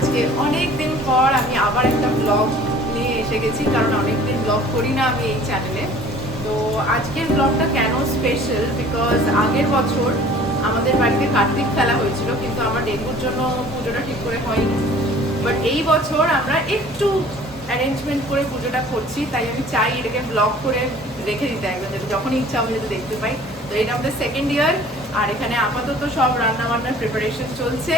আজকে অনেক দিন পর আমি আবার একটা ব্লগ নিয়ে এসে গেছি, কারণ অনেকদিন ব্লগ করি না আমি এই চ্যানেলে। তো আজকের ব্লগটা কেন স্পেশাল, বিকজ আগের বছর আমাদের বাড়িতে কার্তিক ফেলা হয়েছিল, কিন্তু আমার ডেঙ্গুর জন্য পুজোটা ঠিক করে হয়নি। বাট এই বছর আমরা একটু অ্যারেঞ্জমেন্ট করে পুজোটা করছি, তাই আমি চাই এটাকে ব্লগ করে রেখে দিতে একদম, যাতে যখনই ইচ্ছা আমি যাতে দেখতে পাই। তো এটা আমাদের সেকেন্ড ইয়ার, আর এখানে আপাতত সব রান্না বান্নার প্রিপারেশন চলছে।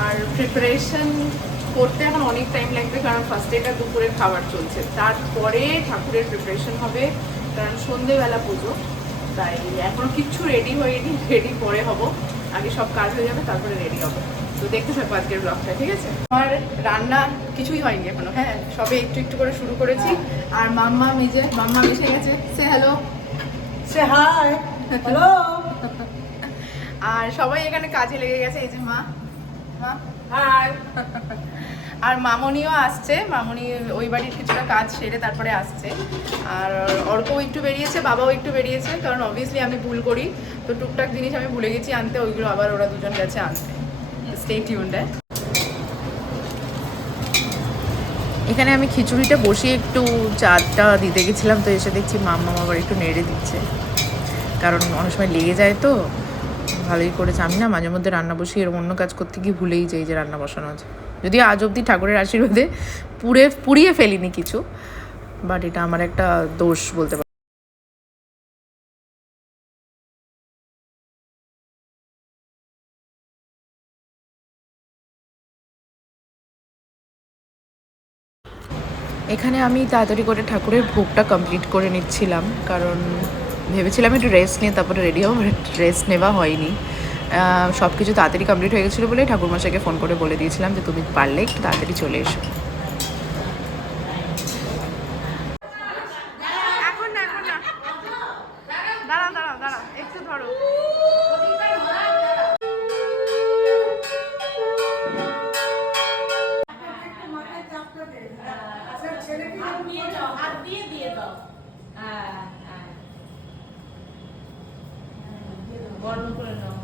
আর প্রিপারেশন করতে এখন অনেক টাইম লাগবে, কারণ ফার্স্ট এটা দুপুরের খাবার চলছে, তারপরে ঠাকুরের প্রিপারেশন হবে, কারণ সন্ধেবেলা পুজো। তাই এখনো কিচ্ছু রেডি হয়নি, রেডি পরে হব। আগে সব কাজ হয়ে যাবে, তারপরে রেডি হবে। তো দেখতে থাকবো আজকের ব্লগটা, ঠিক আছে? আমার রান্না কিছুই হয়নি এখনো, হ্যাঁ, সবে একটু একটু করে শুরু করেছি। আর মাম্মা এসে গেছে। সে হ্যালো, সে হাই, হ্যালো। আর সবাই এখানে কাজে লেগে গেছে। এই যে মা হাই, আর মামনিও আসছে। মামনি ওই বাড়ির কিছুটা কাজ সেরে তারপরে আসছে। আর অর্কও একটু বেরিয়েছে, বাবাও একটু বেরিয়েছে, কারণ অবভিয়াসলি আমি ভুল করি, তো টুকটাক জিনিস আমি ভুলে গেছি আনতে, ওইগুলো আবার ওরা দুজন গেছে আনতে। Stay tuned. এখানে আমি খিচুড়িটা বসিয়ে একটু চাটা দিতে গেছিলাম, তো এসে দেখছি মাম্মা আবার একটু নেড়ে দিচ্ছে, কারণ অনেক সময় লেগে যায়। তো ভালোই করেছে। আমি না মাঝে মধ্যে রান্না বসিয়ে এরকম অন্য কাজ করতে গিয়ে ভুলেই যাই যে রান্না বসানো আছে, যদিও আজ অবধি ঠাকুরের আশীর্বাদে পুড়িয়ে ফেলিনি কিছু, বাট এটা আমার একটা দোষ বলতে পারি। এখানে আমি তাড়াতাড়ি করে ঠাকুরের ভোগটা কমপ্লিট করে নিচ্ছিলাম, কারণ ভেবেছিলাম একটু রেস্ট নিয়ে তারপরে রেডি হবো, রেস্ট নেওয়া হয়নি। সব কিছু তাড়াতাড়ি কমপ্লিট হয়ে গেছিলো বলে ঠাকুরমশাইকে ফোন করে বলে দিয়েছিলাম যে তুমি পারলে একটু তাড়াতাড়ি চলে এসো। দাঁড়াও একটু ধরো। গরম করে নাও।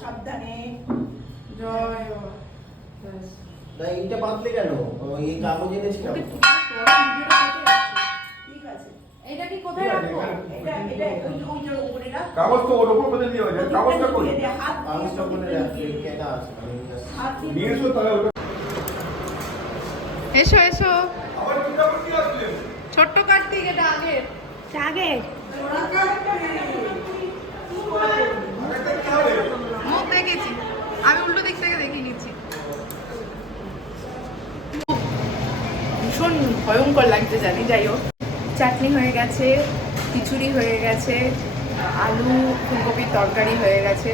সাবধানে। জয় এইটা বাঁধলে কেন? এই কাগজ এনেছিলাম। ঠিক আছে, এটা কি কোথায় রাখবো? এটা ওইটার উপরে রাখ। কাগজ তো ওর উপর বেঁধে দিয়ে হবে। কাগজটা কই? কাগজটা বলে রাখছি, কেটা আছে। নিয়ে এসো তাহলে ওটা। এসো এসো। আবার চিন্তা করতে আসলে। ছোট্ট কার্তিক, এটা আগের। মুখ দেখেছি আমি, উল্টো দিক থেকে দেখিয়ে নিচ্ছি। ভীষণ ভয়ঙ্কর লাগছে জানি, যাই হোক। চাটনি হয়ে গেছে, খিচুড়ি হয়ে গেছে, আলু ফুলকপির তরকারি হয়ে গেছে,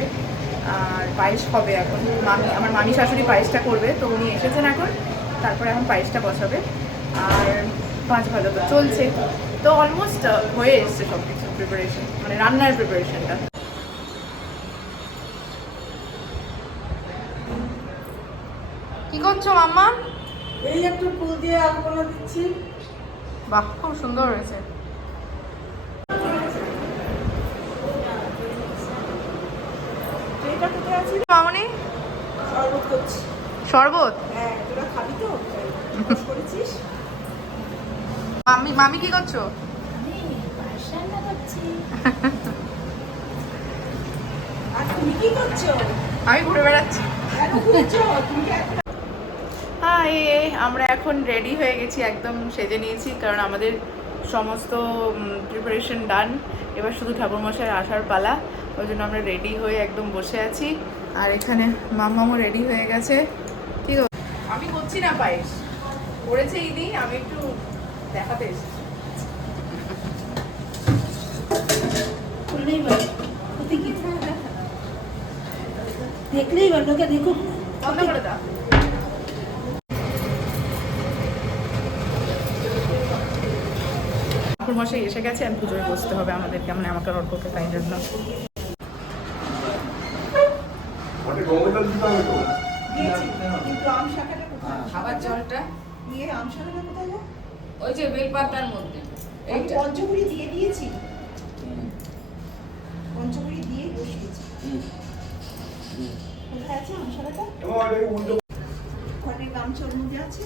আর পায়েস হবে এখন। আমার মামি শাশুড়ি পায়েসটা করবে, তো উনি এসেছেন এখন, তারপরে এখন পায়েসটা বসাবে। আর 5 ভাজা তো চলছে, তো অলমোস্ট হয়ে এসছে সব কিছু প্রিপারেশন, মানে রান্নার প্রিপারেশনটা। কি করছো মাম্মা? এই একটু ফুল দিয়ে আলপনা দিচ্ছি। বাহ, খুব সুন্দর হয়েছে। এটা কোথায় আছে? মামনি শরবত করছি। শরবত? হ্যাঁ, তোরা খাবি তো? করেছিস? মামি কি করছো? আর তুমি কি করছো? আমি ঘুরে বেড়াচ্ছি। কেন ঘুরছো? তুমি হ্যাঁ, এই আমরা এখন রেডি হয়ে গেছি, একদম সেজে নিয়েছি, কারণ আমাদের সমস্ত প্রিপারেশন ডান। এবার শুধু ঠাকুরমশাইয়ের আসার পালা, ওই জন্য আমরা রেডি হয়ে একদম বসে আছি। আর এখানে মাম্মামও রেডি হয়ে গেছে। ঠিক আছে, আমি করছি না পায়েস, করেছে ইদি, আমি একটু দেখাতে এসেছি। দেখলেই লোকে দেখুক। বন্ধ করে দাও। ঠাকুরমশাই এসে গেছে, আমি পুজোয় বসতে হবে আমাদেরকে, মানে আমাকে আর অর্ককে, তাই জন্য। ওটা গঙ্গা জল দিতে হবে তো। দিয়েছি, কিন্তু আম শাখাটা কোথায়? খাবার জলটা দিয়ে আম শাখাটা কোথায় গো? ওই যে বেলপাতার মধ্যে, আমি পঞ্চমুড়ি দিয়ে দিয়েছি, পঞ্চমুড়ি দিয়ে বসিয়েছি। কোথায় আছে আম শাখাটা? এবং ওটাকে উল্টো ওখানে গামছার মধ্যে আছে।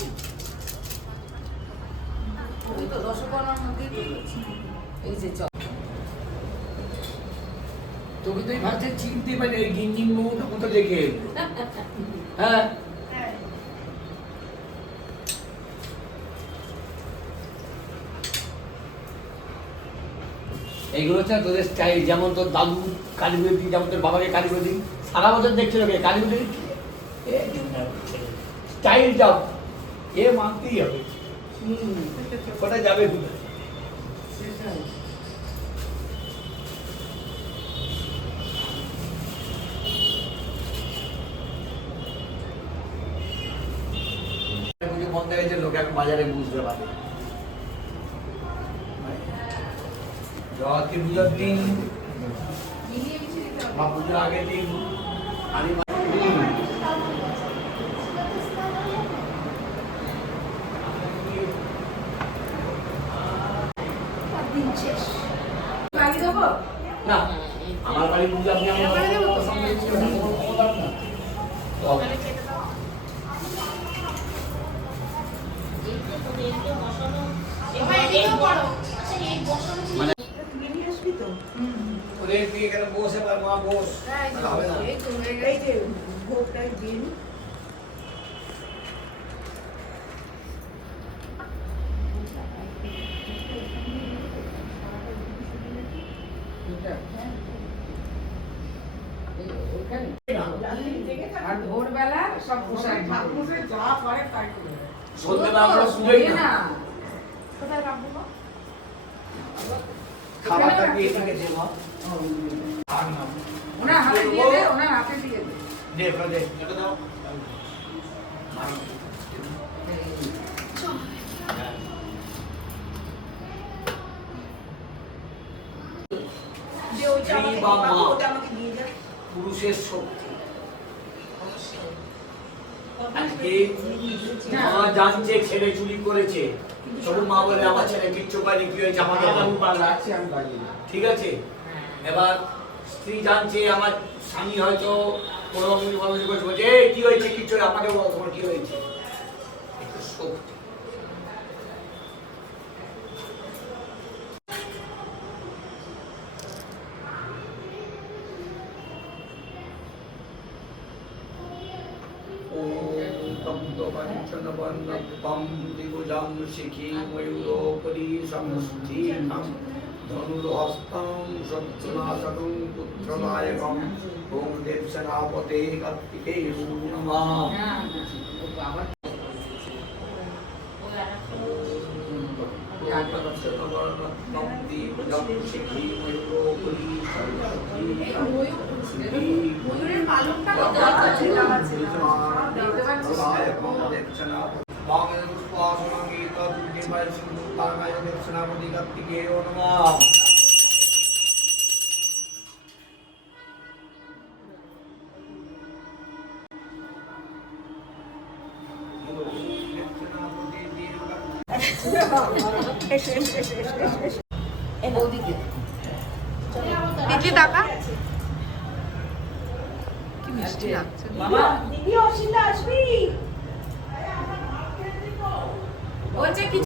ওই তো রসগোল্লার মধ্যে এই যে চল। তোকে তো এই ভাষা চিনতে পারি এই গিঞ্জিন মতো মতো দেখে হ্যাঁ এইগুলো হচ্ছে তোদের স্টাইল, যেমন তোর দাদু কালীপুজোর দিন, যেমন তোর বাবাকে কালীপুজোর দিন সারা বছর দেখছিল কে কালীপুজোর স্টাইলটা এ মানতেই হবে। কোথায় যাবে কোথায়? বন্ধ হয়েছে, লোক এখন বাজারে বুঝতে পারে। জগৎকে পুজোর দিন বা পুজোর আগের দিন আমি না আমার বাড়ি পুজো আপনি আমার সঙ্গে মানে তুলে নিয়ে আসবি তো? ওদের দিয়ে এখানে বসে পারবো না, বস হবে না। এই যে ভোগটাই দিয়ে নি। আর ভোরবেলা সব পোশাক সন্ধ্যেবেলা আমরা শুধুই না কোথায় রাখবো গো? খাবারটা দিয়ে এদিকে দে মা। আর না ওনার হাতে দিয়ে দে, ওনার হাতে দিয়ে দে। দে ওটা দে এটা দাও। যে ওইটা স্ত্রী আমাকে বা বাবা, মা। ওটা আমাকে দিয়ে যা। পুরুষের শক্তি। আজকে মা জানছে ছেলে চুরি করেছে, তবু মা বলে আমার ছেলে কিচ্ছু পায়নি, কি হয়েছে আমাকে বলো। ঠিক আছে, এবার স্ত্রী জানছে আমার স্বামী হয়তো কোনো রকম মানুষ করছে, বলছে এই কি হয়েছে, কিচ্ছু হয়নি, আমাকে বলো তোমার কি হয়েছে। একটু শক্তি। ধনুর্হস্তম সত্যনাশকং পুত্রনায়কম ওম দেবসেনাপতে কার্তিকেয় নমঃ। ময়ূরের পালকটা কত আছে? দেখতে পাচ্ছিস? তিতলি টাকা কি মিষ্টি লাগছে। দিদি অসিন্দা আসবি? বলছে কি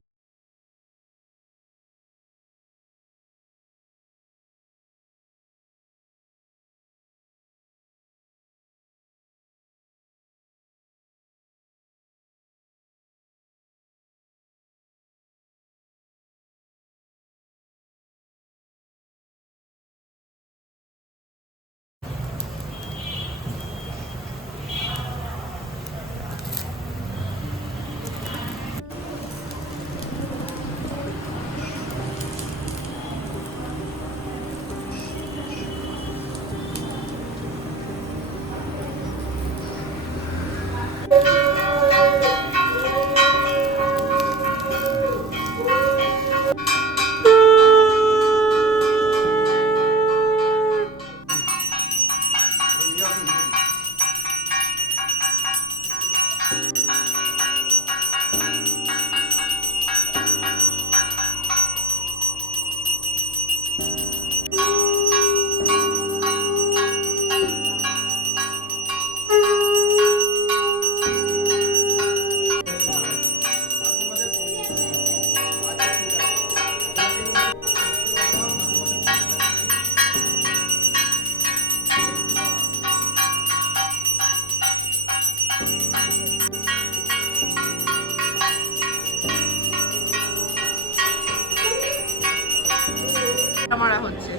মারা হচ্ছে।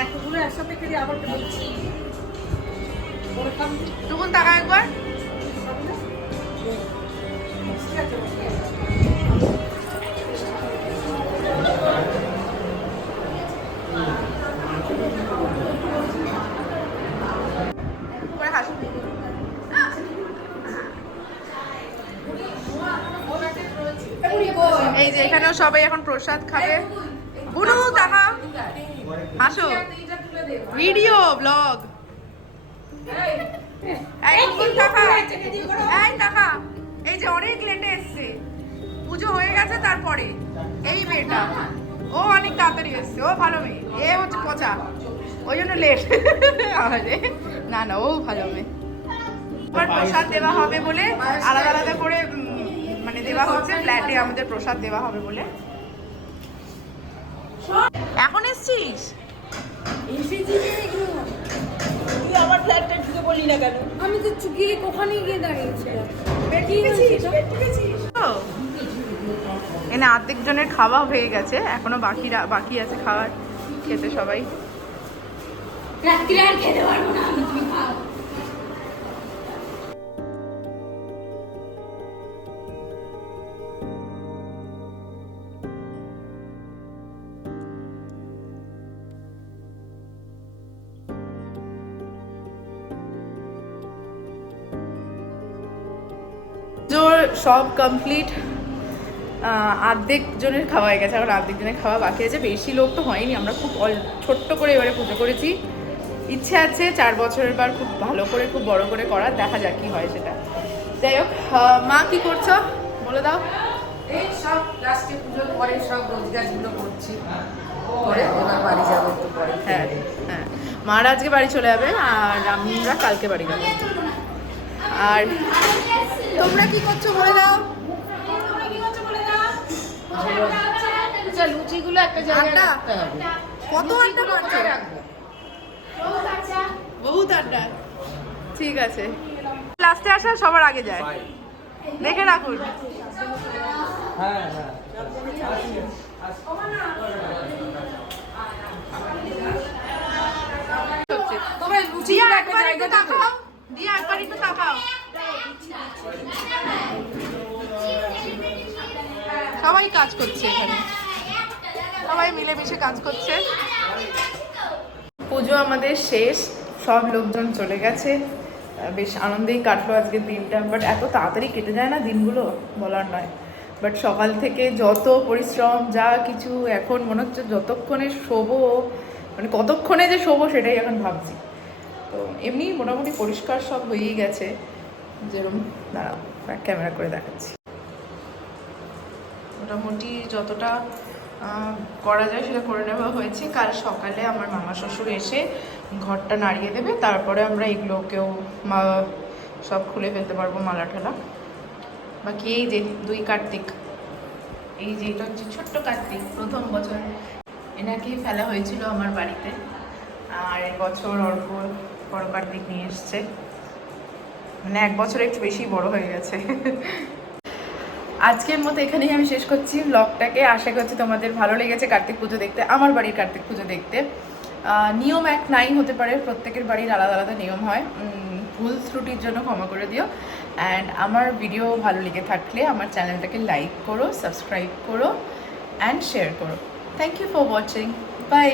এতগুলো একসাথে খেলে আবার বলছি টুকুন টাকা একবার। করে হাসি। এই যে এখানেও সবাই এখন প্রসাদ খাবে। বুনু টাকা আসো, ভিডিও ব্লগ। এই যে অনেক লেটে এসছে, পুজো হয়ে গেছে তারপরে। এই মেয়েটা ও অনেক তাড়াতাড়ি এসছে, ও ভালো মেয়ে। এ হচ্ছে পচা, ওই জন্য লেট। না না, ও ভালো মেয়ে। এবার প্রসাদ দেওয়া হবে বলে আলাদা আলাদা করে মানে দেওয়া হচ্ছে, ফ্ল্যাটে আমাদের প্রসাদ দেওয়া হবে বলে। এখন এসছিস? তুই আমার ফ্ল্যাটটা ঢুকে বলি না কেন? আমি তো চুকিয়ে ওখানে গিয়ে দাঁড়িয়েছিলাম। এনে অর্ধেক জনের খাওয়া হয়ে গেছে, এখনো বাকি আছে খাওয়ার, খেতে সবাই। রাত্রিরে আর খেতে পারবো না, তুমি খাও। সব কমপ্লিট, অর্ধেক জনের খাওয়া হয়ে গেছে, এখন অর্ধেক জনের খাওয়া বাকি আছে। বেশি লোক তো হয়নি, আমরা খুব ছোট্ট করে এবারে পুজো করেছি। ইচ্ছে আছে 4 বছরের বার খুব ভালো করে, খুব বড় করে করার, দেখা যাক কি হয় সেটা। যাই হোক, মা কি করছো বলে দাও। এই সব লাস্টে পুজোর পরে সব রোজগারগুলো করছি, পরে ওনার বাড়ি যাবো একটু পরে। হ্যাঁ হ্যাঁ, মারা আজকে বাড়ি চলে যাবে আর আমরা কালকে বাড়ি যাবো। আর তোমরা কি করছো বলে দাও। আচ্ছা, লুচিগুলো একটা জায়গায় রাখতে হবে। কত আড্ডা করছো? বহুত আড্ডা। ঠিক আছে, লাস্টে আসা সবার আগে যায়, দেখে রাখুন। তোমরা লুচিগুলো একটা একবার জায়গায় একটু তাকাও, দিয়া একবার একটু তাকাও। সবাই কাজ করছে এখানে, সবাই মিলেমিশে কাজ করছে। পুজো আমাদের শেষ, সব লোকজন চলে গেছে, বেশ আনন্দেই কাটলো আজকের দিনটা। বাট এত তাড়াতাড়ি কেটে যায় না দিনগুলো, বলার নয়। বাট সকাল থেকে যত পরিশ্রম যা কিছু, এখন মনে হচ্ছে যতক্ষণে শোবো, মানে কতক্ষণে যে শোবো সেটাই এখন ভাবছি। তো এমনি মোটামুটি পরিষ্কার সব হয়েই গেছে, যেরকম দাঁড়াও ক্যামেরা করে দেখাচ্ছি। মোটামুটি যতটা করা যায় সেটা করে নেওয়া হয়েছে। কাল সকালে আমার মামা শ্বশুর এসে ঘরটা নাড়িয়ে দেবে, তারপরে আমরা এগুলোকেও সব খুলে ফেলতে পারবো, মালা ঠালা। বাকি এই যে 2 কার্তিক, এই যে এটা হচ্ছে ছোট্ট কার্তিক, প্রথম বছর এনাকেই ফেলা হয়েছিল আমার বাড়িতে, আর এবছর অর্ঘ বড় কার্তিক নিয়ে এসছে, মানে 1 বছর একটু বেশি বড় হয়ে গেছে। আজকের মতো এখানেই আমি শেষ করছি ব্লগটাকে। আশা করছি তোমাদের ভালো লেগেছে কার্তিক পুজো দেখতে, আমার বাড়ির কার্তিক পুজো দেখতে। নিয়ম এক নাই হতে পারে, প্রত্যেকের বাড়ির আলাদা আলাদা নিয়ম হয়, ভুল ত্রুটির জন্য ক্ষমা করে দিও। অ্যান্ড আমার ভিডিও ভালো লেগে থাকলে আমার চ্যানেলটাকে লাইক করো, সাবস্ক্রাইব করো অ্যান্ড শেয়ার করো। Thank you for watching, by.